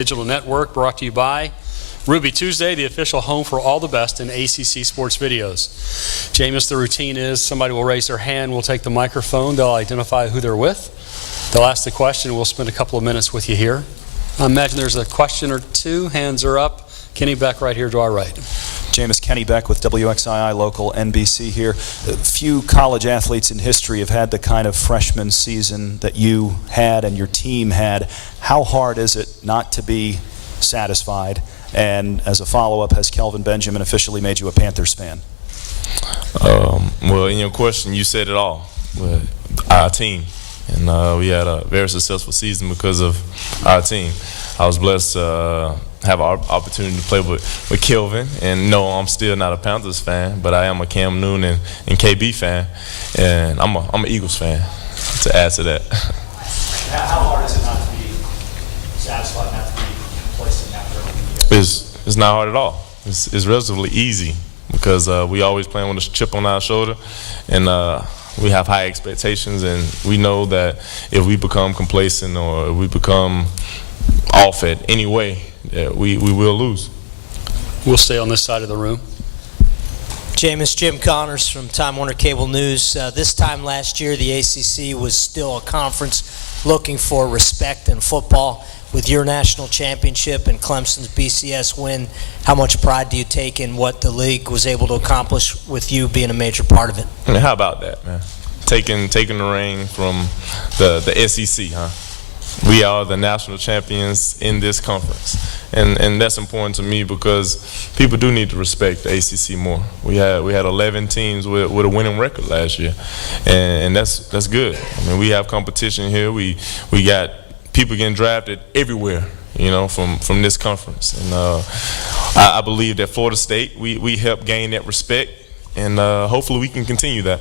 Digital Network, brought to you by Ruby Tuesday, the official home for all the best in ACC sports videos. Jameis, the routine is somebody will raise their hand, we'll take the microphone, they'll identify who they're with, they'll ask the question, we'll spend a couple of minutes with you here. I imagine there's a question or two. Hands are up. Kenny Beck right here to our right. Jameis, Kenny Beck with WXII Local NBC here. Few college athletes in history have had the kind of freshman season that you had and your team had. How hard is it not to be satisfied? And as a follow-up, has Kelvin Benjamin officially made you a Panthers fan? Well, in your question, you said it all. Our team. And we had a very successful season because of our team. I was blessed to have an opportunity to play with Kelvin. And no, I'm still not a Panthers fan, but I am a Cam Newton and KB fan. And I'm an Eagles fan, to add to that. How hard is it not to be satisfied, not to be complacent after a year? It's not hard at all. It's relatively easy because we always playing with a chip on our shoulder. And we have high expectations, and we know that if we become complacent or if we become off at any way, that we will lose. We'll stay on this side of the room. Jameis, Jim Connors from Time Warner Cable News. This time last year, the ACC was still a conference looking for respect in football. With your national championship and Clemson's BCS win, how much pride do you take in what the league was able to accomplish with you being a major part of it? I mean, how about that, man? Taking the reign from the SEC, huh? We are the national champions in this conference. And that's important to me because people do need to respect the ACC more. We had 11 teams with a winning record last year, and that's good. I mean, we have competition here. We got people getting drafted everywhere, you know, from this conference. And I believe that Florida State, we helped gain that respect, and hopefully we can continue that.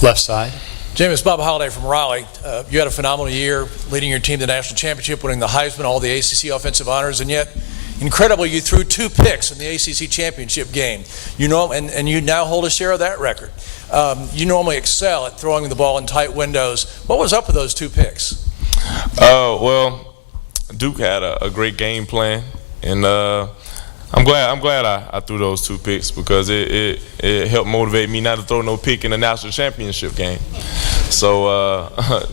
Left side. Jameis, Bob Holliday from Raleigh. You had a phenomenal year leading your team to the national championship, winning the Heisman, all the ACC offensive honors, and yet, incredibly, you threw 2 picks in the ACC championship game. You know, and you now hold a share of that record. You normally excel at throwing the ball in tight windows. What was up with those 2 picks? Well, Duke had a great game plan, and I'm glad I threw those 2 picks because it helped motivate me not to throw no pick in the national championship game. So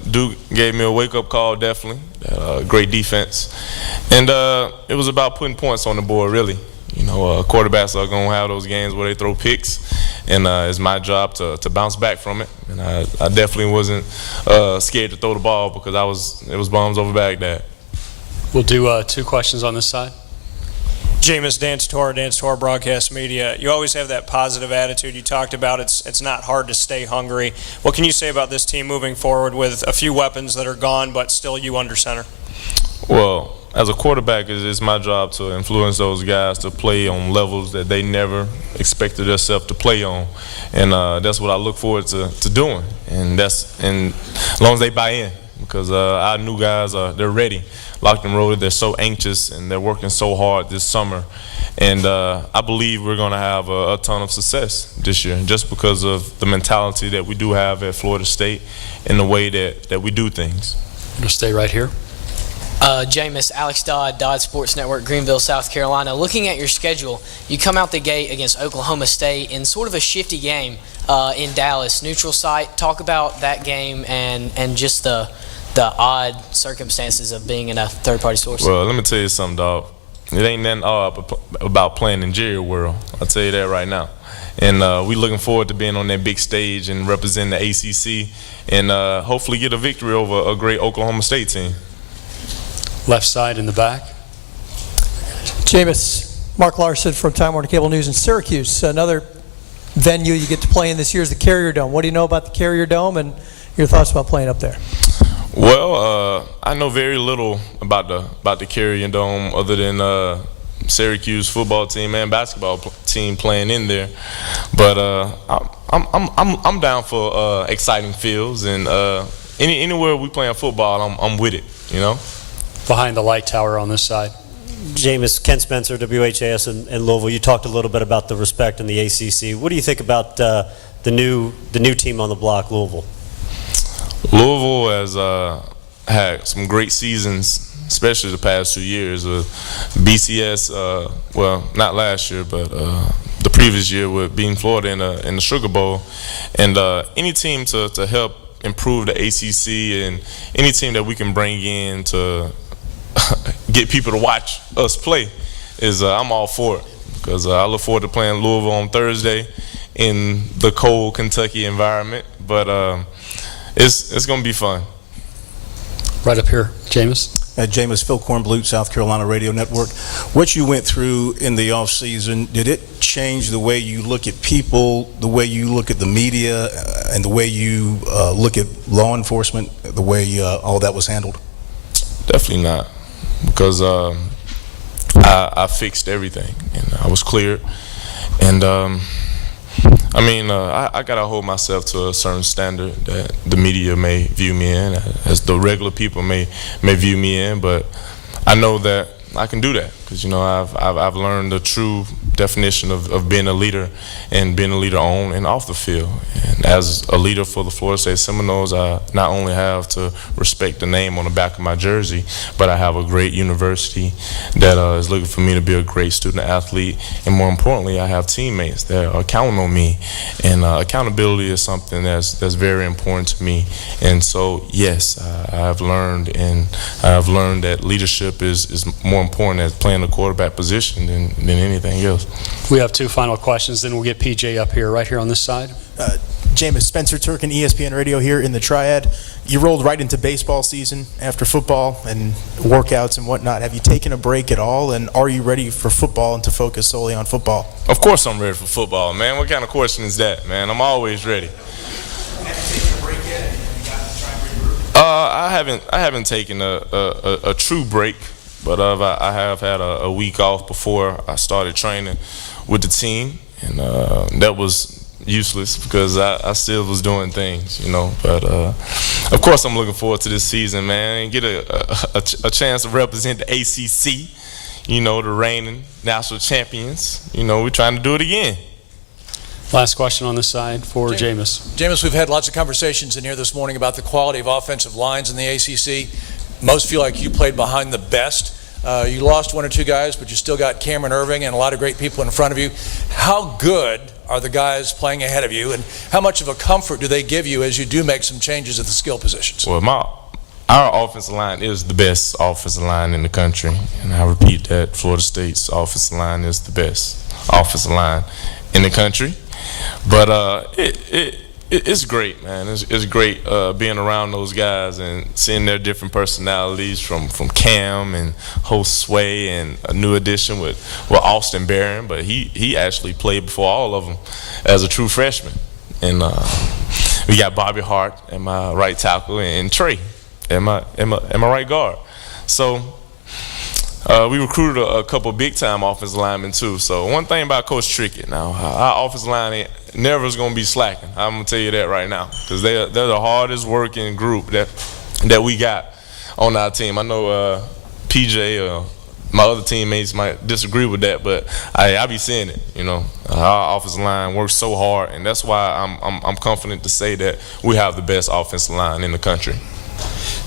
Duke gave me a wake-up call, definitely. Great defense, and it was about putting points on the board, really. You know, quarterbacks are gonna have those games where they throw picks, and it's my job to bounce back from it. And I definitely wasn't scared to throw the ball because it was bombs over Baghdad. We'll do 2 questions on this side. Jameis, Dan Torr, Broadcast Media. You always have that positive attitude. You talked about it's not hard to stay hungry. What can you say about this team moving forward with a few weapons that are gone, but still you under center? Well, as a quarterback, it's my job to influence those guys to play on levels that they never expected themselves to play on, and that's what I look forward to doing. And as long as they buy in, because our new guys they're ready, locked and loaded. They're so anxious and they're working so hard this summer, and I believe we're going to have a ton of success this year, just because of the mentality that we do have at Florida State and the way that we do things. I'm going to stay right here. Jameis, Alex Dodd, Dodd Sports Network, Greenville, South Carolina. Looking at your schedule, you come out the gate against Oklahoma State in sort of a shifty game in Dallas, neutral site. Talk about that game and just the odd circumstances of being in a third-party source. Well, let me tell you something, dog. It ain't nothing odd about playing in Jerry World. I'll tell you that right now. And we looking forward to being on that big stage and representing the ACC and hopefully get a victory over a great Oklahoma State team. Left side in the back. Jameis, Mark Larson from Time Warner Cable News in Syracuse. Another venue you get to play in this year is the Carrier Dome. What do you know about the Carrier Dome and your thoughts about playing up there? Well, I know very little about the Carrier Dome other than Syracuse football team and basketball team playing in there, but I'm down for exciting fields, and anywhere we playing football, I'm with it, you know. Behind the light tower on this side. Jameis, Ken Spencer, WHAS in Louisville. You talked a little bit about the respect in the ACC. What do you think about the new team on the block, Louisville? Louisville has had some great seasons, especially the past 2 years. BCS, well, not last year, but the previous year with beating Florida in the Sugar Bowl. And any team to help improve the ACC, and any team that we can bring in to get people to watch us play, is I'm all for it. Because I look forward to playing Louisville on Thursday in the cold Kentucky environment. But it's going to be fun. Right up here, Jameis. Jameis, Phil Kornblut, South Carolina Radio Network. What you went through in the offseason, did it change the way you look at people, the way you look at the media, and the way you look at law enforcement, the way all that was handled? Definitely not. Because I fixed everything, and I was cleared. And I gotta hold myself to a certain standard that the media may view me in, as the regular people may view me in. But I know that I can do that, because I've learned the true definition of being a leader, and being a leader on and off the field. And as a leader for the Florida State Seminoles, I not only have to respect the name on the back of my jersey, but I have a great university that is looking for me to be a great student athlete. And more importantly, I have teammates that are counting on me. And accountability is something that's very important to me. And so, yes, I've learned that leadership is more important as playing the quarterback position than anything else. We have two final questions, then we'll get PJ up here, right here on this side. Jameis, Spencer Turkin, ESPN Radio here in the Triad. You rolled right into baseball season after football and workouts and whatnot. Have you taken a break at all, and are you ready for football and to focus solely on football? Of course I'm ready for football, man. What kind of question is that, man? I'm always ready. I haven't taken a true break, but I have had a week off before I started training with the team, and that was useless because I still was doing things, But of course, I'm looking forward to this season, man, and get a chance to represent the ACC, the reigning national champions. We're trying to do it again. Last question on this side for Jameis. Jameis, we've had lots of conversations in here this morning about the quality of offensive lines in the ACC. Most feel like you played behind the best. You lost one or two guys, but you still got Cameron Irving and a lot of great people in front of you. How good are the guys playing ahead of you, and how much of a comfort do they give you as you do make some changes at the skill positions? Well, our offensive line is the best offensive line in the country, and I repeat that Florida State's offensive line is the best offensive line in the country. But it's great, man. It's great being around those guys and seeing their different personalities, from Cam and Josue, and a new addition with Austin Barron. But he actually played before all of them as a true freshman. And we got Bobby Hart at my right tackle and Trey at my right guard. So we recruited a couple big-time offensive linemen too. So one thing about Coach Trickett, now our offensive line never is going to be slacking. I'm going to tell you that right now, because they're the hardest working group that we got on our team. I know PJ or my other teammates might disagree with that, but I be seeing it. Our offensive line works so hard, and that's why I'm confident to say that we have the best offensive line in the country.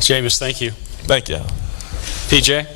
Jameis, thank you. Thank you. PJ.